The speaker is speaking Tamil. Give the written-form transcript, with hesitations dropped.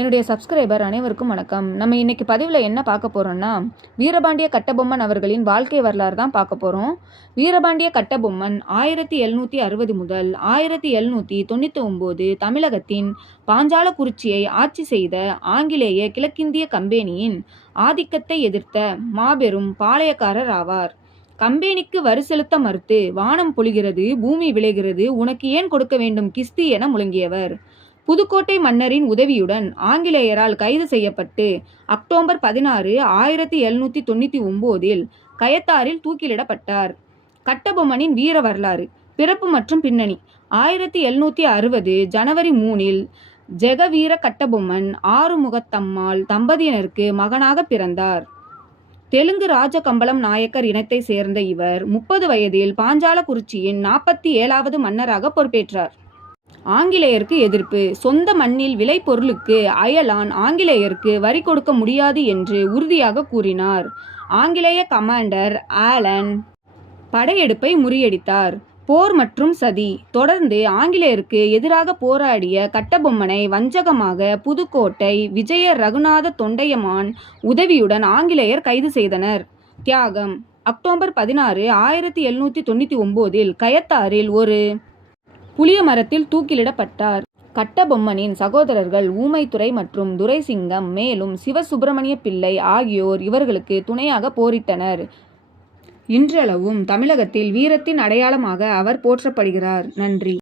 என்னுடைய சப்ஸ்கிரைபர் அனைவருக்கும் வணக்கம். நம்ம இன்னைக்கு பதிவில் என்ன பார்க்க போகிறோம்னா, வீரபாண்டிய கட்டபொம்மன் அவர்களின் வாழ்க்கை வரலாறு தான் பார்க்க போகிறோம். வீரபாண்டிய கட்டபொம்மன் 1760 முதல் 1799 தமிழகத்தின் பாஞ்சாலக்குறிச்சியை ஆட்சி செய்த ஆங்கிலேய கிழக்கிந்திய கம்பெனியின் ஆதிக்கத்தை எதிர்த்த மாபெரும் பாளையக்காரர் ஆவார். கம்பெனிக்கு வரி செலுத்த மறுத்து வானம் பொழிகிறது, பூமி விளைகிறது, உனக்கு ஏன் கொடுக்க வேண்டும் கிஸ்தி என முழங்கியவர். புதுக்கோட்டை மன்னரின் உதவியுடன் ஆங்கிலேயரால் கைது செய்யப்பட்டு அக்டோபர் 16, 1799 கயத்தாரில் தூக்கிலிடப்பட்டார். கட்டபொம்மனின் வீர வரலாறு, பிறப்பு மற்றும் பின்னணி. 1760 ஜனவரி 3 ஜெகவீர கட்டபொம்மன் ஆறுமுகத்தம்மாள் தம்பதியினருக்கு மகனாக பிறந்தார். தெலுங்கு ராஜகம்பளம் நாயக்கர் இனத்தை சேர்ந்த இவர் 30 வயதில் பாஞ்சாலக்குறிச்சியின் 47வது மன்னராக பொறுப்பேற்றார். ஆங்கிலேயருக்கு எதிர்ப்பு. சொந்த மண்ணில் விளை பொருளுக்கு அயலான் ஆங்கிலேயருக்கு வரி கொடுக்க முடியாது என்று உறுதியாக கூறினார். ஆங்கிலேய கமாண்டர் ஆலன் படையெடுப்பை முறியடித்தார். போர் மற்றும் சதி. தொடர்ந்து ஆங்கிலேயருக்கு எதிராக போராடிய கட்டபொம்மனை வஞ்சகமாக புதுக்கோட்டை விஜய ரகுநாத தொண்டையமான் உதவியுடன் ஆங்கிலேயர் கைது செய்தனர். தியாகம். அக்டோபர் 16, 1799 கயத்தாரில் ஒரு புளிய மரத்தில் தூக்கிலிடப்பட்டார். கட்டபொம்மனின் சகோதரர்கள் ஊமைத்துரை மற்றும் துரைசிங்கம் மேலும் சிவசுப்பிரமணிய பிள்ளை ஆகியோர் இவர்களுக்கு துணையாக போரிட்டனர். இன்றளவும் தமிழகத்தில் வீரத்தின் அடையாளமாக அவர் போற்றப்படுகிறார். நன்றி.